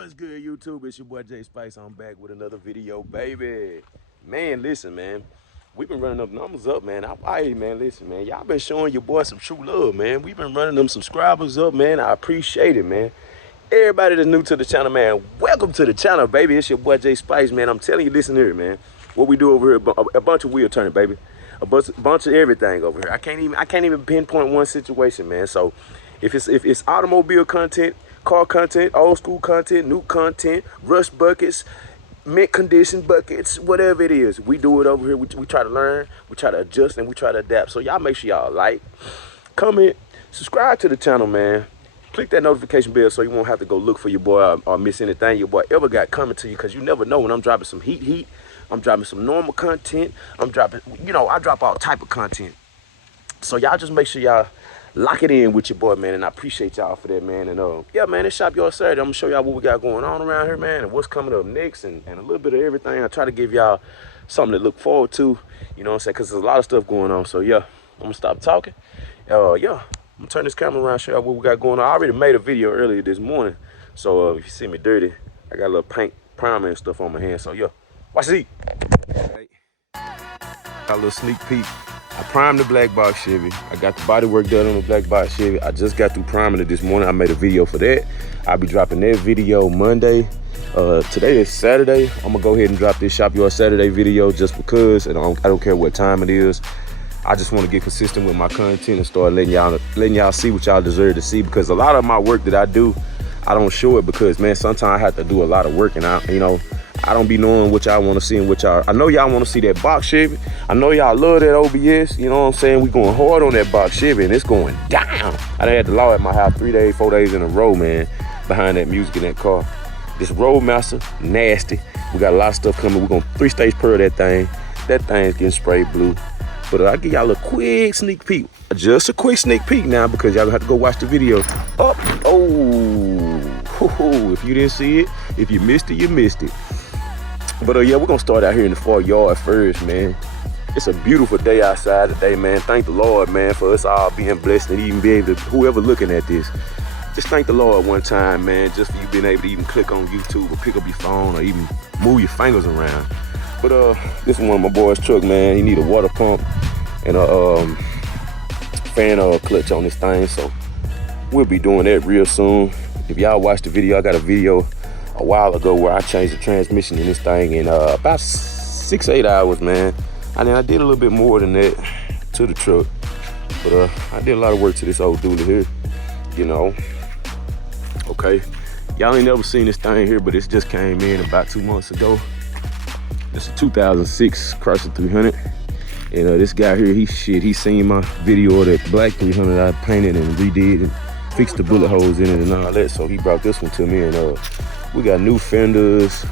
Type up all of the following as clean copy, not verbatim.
What's good, YouTube? It's your boy Jay Spice. I'm back with another video, baby. Man, listen, man. We've been running them numbers up, man. Hey, man, listen, man. Y'all been showing your boy some true love, man. We've been running them subscribers up, man. I appreciate it, man. Everybody that's new to the channel, man, welcome to the channel, baby. It's your boy Jay Spice, man. I'm telling you, listen here, man. What we do over here, a bunch of wheel turning, baby. A bunch of everything over here. I can't even pinpoint one situation, man. So if it's automobile content, car content, old school content, new content, rust buckets, mint condition buckets, whatever it is, we do it over here. We try to learn, we try to adjust, and we try to adapt. So y'all make sure y'all like, comment, subscribe to the channel, man. Click that notification bell so you won't have to go look for your boy or miss anything your boy ever got coming to you, because you never know when I'm dropping some heat. I'm dropping some normal content. I'm dropping, I drop all type of content. So y'all just make sure y'all lock it in with your boy, man, and I appreciate y'all for that, man. And yeah, man, it's Shop Yard Saturday. I'm gonna show y'all what we got going on around here, man, and what's coming up next, and a little bit of everything. I try to give y'all something to look forward to, you know what I'm saying, because there's a lot of stuff going on. So yeah, I'm gonna stop talking. Yeah, I'm gonna turn this camera around, show y'all what we got going on. I already made a video earlier this morning, so if you see me dirty, I got a little paint primer and stuff on my hand. So yeah, watch this. Got a little sneak peek. I primed the black box Chevy. I got the body work done on the black box Chevy. I just got through priming it this morning. I made a video for that. I'll be dropping that video Monday. Today is Saturday. I'm gonna go ahead and drop this Shop Yard Saturday video just because, and I don't care what time it is. I just want to get consistent with my content and start letting y'all see what y'all deserve to see, because a lot of my work that I do, I don't show it because, man, sometimes I have to do a lot of work, and I don't be knowing what y'all want to see and what y'all. I know y'all want to see that box Chevy. I know y'all love that OBS. You know what I'm saying? We going hard on that box Chevy, and it's going down. I done had the law at my house 3 days, 4 days in a row, man, behind that music in that car. This Roadmaster, nasty. We got a lot of stuff coming. We're going to 3-stage pearl that thing. That thing's getting sprayed blue. But I'll give y'all a quick sneak peek. Just a quick sneak peek now, because y'all gonna have to go watch the video. Up. Oh, if you didn't see it, if you missed it, you missed it. But yeah, we're gonna start out here in the far yard first, man. It's a beautiful day outside today, man. Thank the Lord, man, for us all being blessed and even be able to, whoever looking at this, just thank the Lord one time, man, just for you being able to even click on YouTube or pick up your phone or even move your fingers around. But this is one of my boys' truck, man. He need a water pump and a fan clutch on this thing, so we'll be doing that real soon. If y'all watch the video, I got a video a while ago where I changed the transmission in this thing in about 6-8 hours, man. I did a little bit more than that to the truck, but I did a lot of work to this old dually here, Okay, y'all ain't never seen this thing here, but it just came in about 2 months ago. It's a 2006 Chrysler 300, and this guy here, he seen my video of that black 300 I painted and redid and fixed the bullet holes in it and all that, so he brought this one to me, and we got new fenders,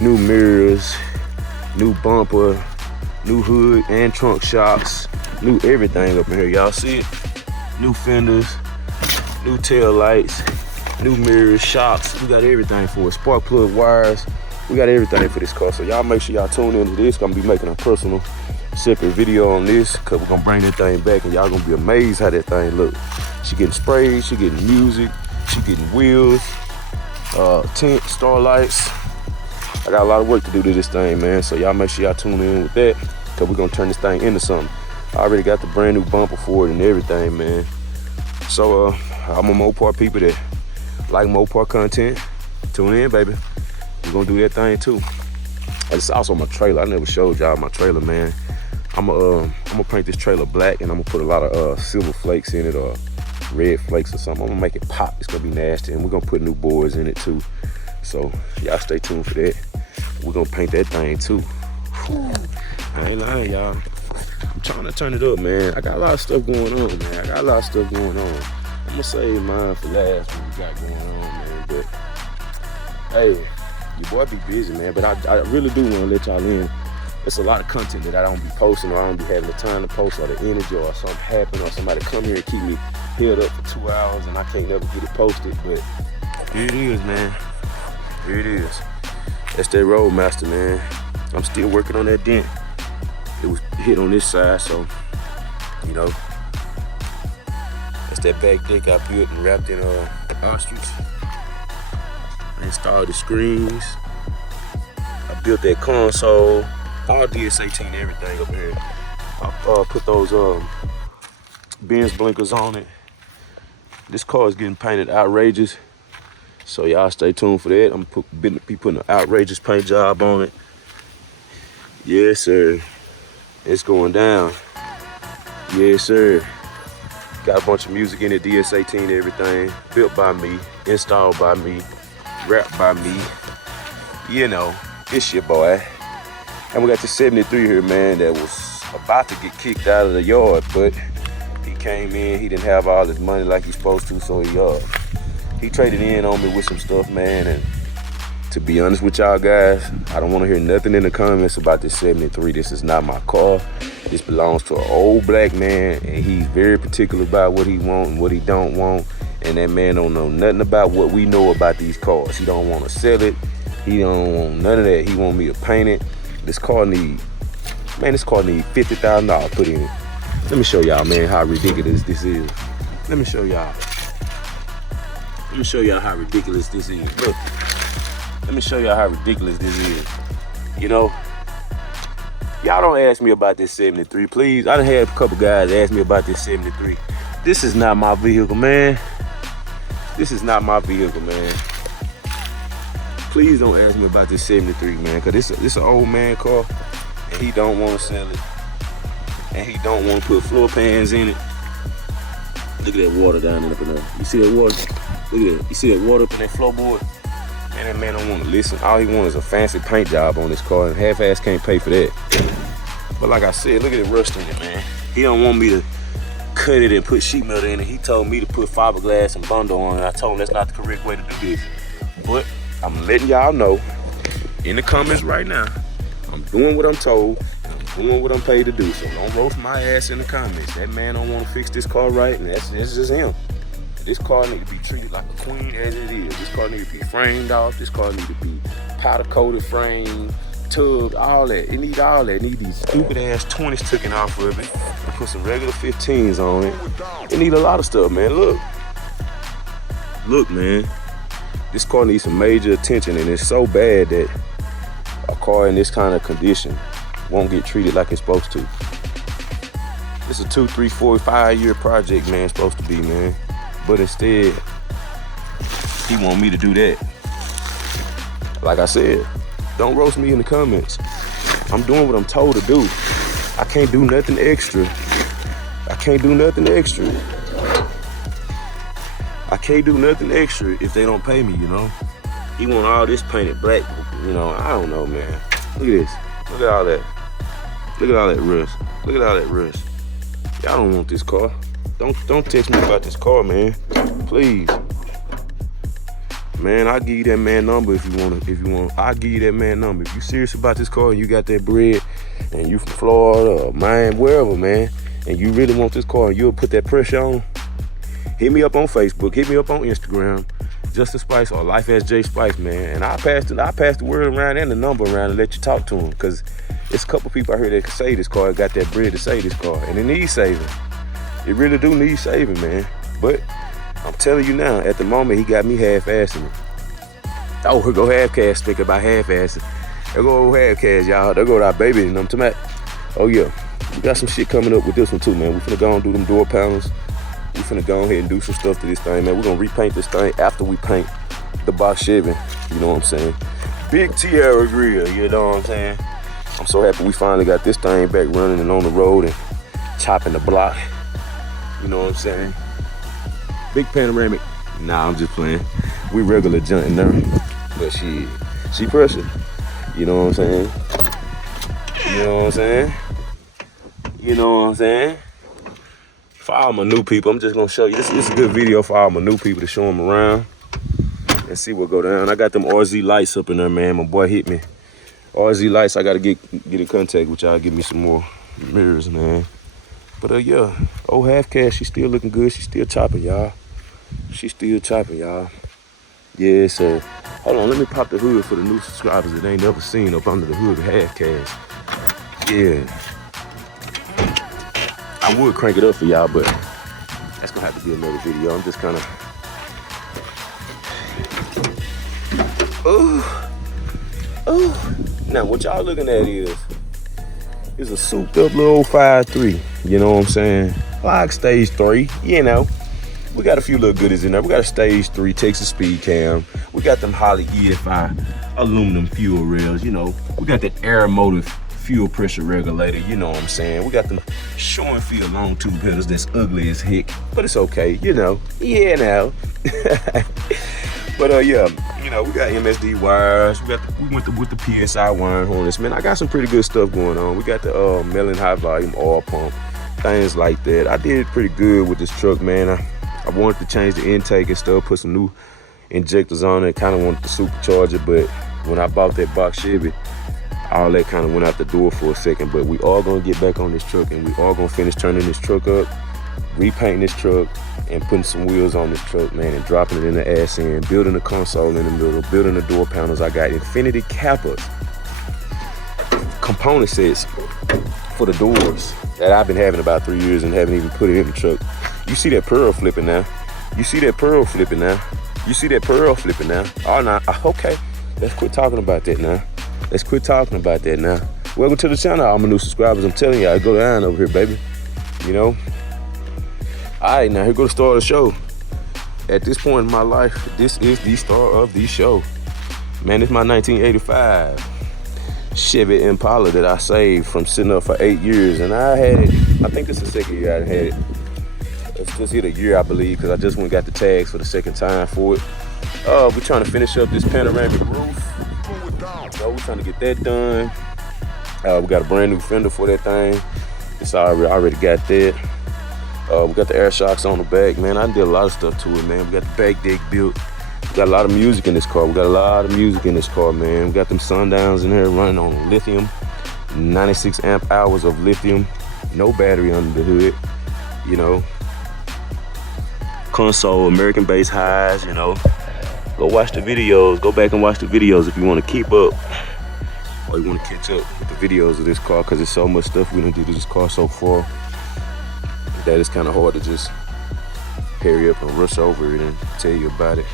new mirrors, new bumper, new hood and trunk shocks, new everything up in here. Y'all see it? New fenders, new tail lights, new mirrors, shocks. We got everything for it. Spark plug wires. We got everything for this car. So y'all make sure y'all tune into this. Gonna be making a personal separate video on this, because we're gonna bring that thing back and y'all gonna be amazed how that thing look. She getting sprayed, she getting music, she getting wheels, tint, starlights. I got a lot of work to do to this thing, man. So y'all make sure y'all tune in with that, because we're gonna turn this thing into something. I already got the brand new bumper for it and everything, man. So I'm a Mopar people that like Mopar content. Tune in, baby. We're gonna do that thing too. It's also my trailer. I never showed y'all my trailer, man. I'm gonna paint this trailer black, and I'm gonna put a lot of silver flakes in it, or red flakes or something. I'm gonna make it pop. It's gonna be nasty, and we're gonna put new boards in it too. So y'all stay tuned for that. We're gonna paint that thing too. Whew. I ain't lying, y'all. I'm trying to turn it up, man. I got a lot of stuff going on, man. I'm gonna save mine for last, what we got going on, man. But hey, your boy be busy, man, but I really do want to let y'all in. It's a lot of content that I don't be posting, or I don't be having the time to post, or the energy, or something happen, or somebody come here and keep me held up for 2 hours and I can't never get it posted. But here it is, man. Here it is. That's that Roadmaster, man. I'm still working on that dent. It was hit on this side, so, that's that back deck I built and wrapped in ostrich. Installed the screens. I built that console. All DS18 and everything up here. I put those Benz blinkers on it. This car is getting painted outrageous. So y'all stay tuned for that. I'm gonna be putting an outrageous paint job on it. Yes, sir. It's going down. Yes, sir. Got a bunch of music in it, DS18 and everything. Built by me, installed by me, wrapped by me. You know, it's your boy. And we got the 73 here, man, that was about to get kicked out of the yard, but he came in, he didn't have all his money like he's supposed to, so he traded in on me with some stuff, man. And to be honest with y'all guys, I don't want to hear nothing in the comments about this 73. This is not my car. This belongs to an old black man, and he's very particular about what he want and what he don't want. And that man don't know nothing about what we know about these cars. He don't want to sell it. He don't want none of that. He want me to paint it. This car need $50,000 put in it. Let me show y'all, man, how ridiculous this is. Let me show y'all how ridiculous this is. Look, let me show y'all how ridiculous this is. You know, y'all don't ask me about this 73, please. I done had a couple guys ask me about this 73. This is not my vehicle, man. This is not my vehicle, man. Please don't ask me about this 73, man, because this an old man car, and he don't want to sell it. And he don't want to put floor pans in it. Look at that water down up in there. You see that water? Look at that. You see that water up in that floorboard? Man, that man don't want to listen. All he wants is a fancy paint job on this car, and half-ass can't pay for that. But like I said, look at the rust in it, man. He don't want me to cut it and put sheet metal in it. He told me to put fiberglass and bundle on it. I told him that's not the correct way to do this. But I'm letting y'all know in the comments right now, I'm doing what I'm told. I'm doing what I'm paid to do. So don't roast my ass in the comments. That man don't want to fix this car right, and that's just him. This car need to be treated like a queen as it is. This car need to be framed off. This car need to be powder coated frame, tubbed, all that. It need all that. It need these stupid ass 20s taken off of it. And put some regular 15s on it. It need a lot of stuff, man. Look, man. This car needs some major attention, and it's so bad that a car in this kind of condition won't get treated like it's supposed to. It's a 2, 3, 4, 5 year project, man, supposed to be, man. But instead, he want me to do that. Like I said, don't roast me in the comments. I'm doing what I'm told to do. I can't do nothing extra. I can't do nothing extra. I can't do nothing extra if they don't pay me, you know? He want all this painted black, you know, I don't know, man. Look at this. Look at all that. Look at all that rust. Look at all that rust. Y'all don't want this car. Don't text me about this car, man. Please. Man, I'll give you that man number if you want. I'll give you that man number. If you serious about this car and you got that bread and you from Florida or Miami, wherever, man, and you really want this car and you'll put that pressure on, hit me up on Facebook, hit me up on Instagram, Justin Spice or Life as J Spice, man. And I'll pass the word around and the number around and let you talk to him, because it's a couple people out here that can say this car, got that bread to say this car, and it needs saving. It really do need saving, man. But I'm telling you now, at the moment, he got me half-assing it. Oh, here go half-cash, speaking about half-assing. There go half-cash, y'all. There go our baby, you know what I'm talking about? Oh, yeah. We got some shit coming up with this one, too, man. We finna go and do them door panels. We finna go ahead and do some stuff to this thing, man. We're gonna repaint this thing after we paint the box Chevy, you know what I'm saying? Big Tierra grill, you know what I'm saying? I'm so happy we finally got this thing back running and on the road and chopping the block. You know what I'm saying? Big panoramic. Nah, I'm just playing. We regular junk in there. But she pressure. You know what I'm saying? You know what I'm saying? You know what I'm saying? For all my new people, I'm just gonna show you. This is a good video for all my new people to show them around and see what go down. I got them RZ lights up in there, man. My boy hit me. RZ lights, I gotta get in contact with y'all, give me some more mirrors, man. But yeah, old half cash, she's still looking good. She's still chopping, y'all. She's still chopping, y'all. Yeah, so hold on, let me pop the hood for the new subscribers that ain't never seen up under the hood of half cash. Yeah. I would crank it up for y'all, but that's gonna have to be another video. I'm just kind of Oh, oh. Now what y'all looking at is a souped up little old 5.3. You know what I'm saying? Like stage 3, you know. We got a few little goodies in there. We got a stage 3 Texas speed cam. We got them Holley EFI aluminum fuel rails, you know. We got that air motive fuel pressure regulator, you know what I'm saying. We got them show and feel long tube pedals that's ugly as heck, but it's okay, you know. Yeah, now. But yeah, you know, we got MSD wires. We went with the PSI wiring harness. Man, I got some pretty good stuff going on. We got the Mellon high volume oil pump, things like that. I did pretty good with this truck, man. I wanted to change the intake and stuff, put some new injectors on it. Kind of wanted to supercharge it, but when I bought that box Chevy, all that kind of went out the door for a second. But we all gonna get back on this truck, and we all gonna finish turning this truck up, repainting this truck, and putting some wheels on this truck, man, and dropping it in the ass end, building the console in the middle, building the door panels. I got infinity Kappas component sets for the doors that I've been having about 3 years and haven't even put it in the truck. You see that pearl flipping now. You see that pearl flipping now. You see that pearl flipping now. Oh, no, okay. Let's quit talking about that now. Let's quit talking about that now. Welcome to the channel, all my new subscribers. I'm telling y'all, go down over here, baby. You know? All right, now here go the star of the show. At this point in my life, this is the star of the show. Man, it's my 1985 Chevy Impala that I saved from sitting up for 8 years. And I had it, I think this is the second year I had it. It's just hit a year, I believe, because I just went and got the tags for the second time for it. We're trying to finish up this panoramic roof. So we're trying to get that done. We got a brand new fender for that thing. It's already got that. We got the air shocks on the back, man. I did a lot of stuff to it, man. We got the back deck built. We got a lot of music in this car. We man. We got them sundowns in here running on lithium. 96 amp hours of lithium. No battery under the hood, you know. Console, American bass highs, you know. Go watch the videos. Go back and watch the videos if you want to keep up or you want to catch up with the videos of this car, because there's so much stuff we done do to this car so far that it's kind of hard to just hurry up and rush over it and tell you about it.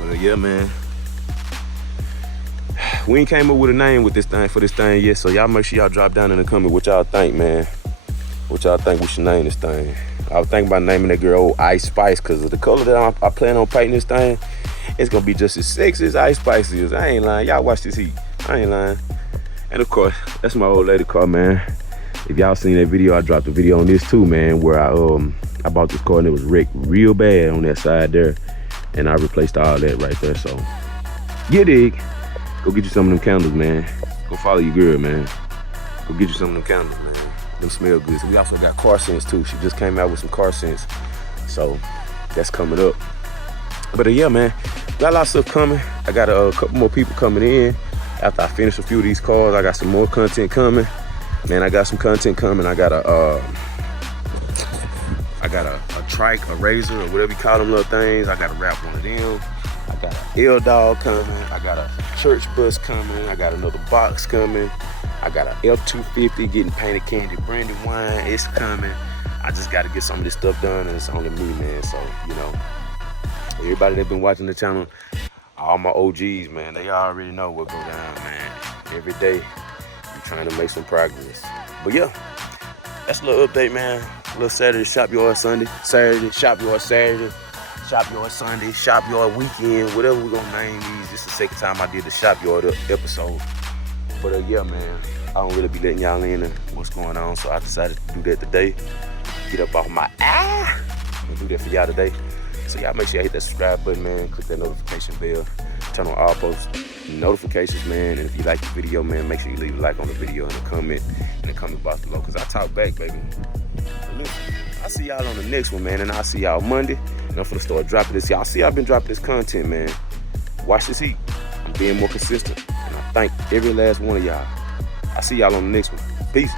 But yeah, man, we ain't came up with a name with this thing yet, so y'all make sure y'all drop down in the comment what y'all think, man. What y'all think we should name this thing. I was thinking about naming that girl Old Ice Spice, because of the color that I plan on painting this thing. It's gonna be just as sexy as Ice Spice is. I ain't lying. Y'all watch this heat. I ain't lying. And of course, that's my old lady car, man. If y'all seen that video, I dropped a video on this too, man, where I bought this car and it was wrecked real bad on that side there, and I replaced all that right there. So, you dig? Go get you some of them candles, man. Go follow your girl, man. Go get you some of them candles, man. Them smell good. So we also got car scents too. She just came out with some car scents, so that's coming up. But yeah, man, got a lot of stuff coming. I got a couple more people coming in after I finish a few of these cars. I got some more content coming, man. I got some content coming. I got a trike, a razor, or whatever you call them little things. I got to wrap one of them. I got an L-Dog coming. I got a church bus coming. I got another box coming. I got an F-250 getting painted candy brandy wine. It's coming. I just got to get some of this stuff done, and it's only me, man. So, you know, everybody that's been watching the channel, all my OGs, man, they already know what go down, man. Every day, I'm trying to make some progress. But yeah, that's a little update, man. A little Saturday, shop yard Sunday. Saturday, shop yard Saturday. Shop yard Sunday, shop yard weekend, whatever we're gonna name these. This is the second time I did the shop yard episode. But yeah, man, I don't really be letting y'all in on what's going on, so I decided to do that today. Get up off my and do that for y'all today. So y'all make sure y'all hit that subscribe button, man. Click that notification bell. Turn on all post notifications, man. And if you like the video, man, make sure you leave a like on the video and a comment in the comment box below, because I talk back, baby. But listen, I'll see y'all on the next one, man, and I'll see y'all Monday. And I'm finna start dropping this. Y'all see I've been dropping this content, man. Watch this heat. I'm being more consistent, and I thank every last one of y'all. I'll see y'all on the next one. Peace.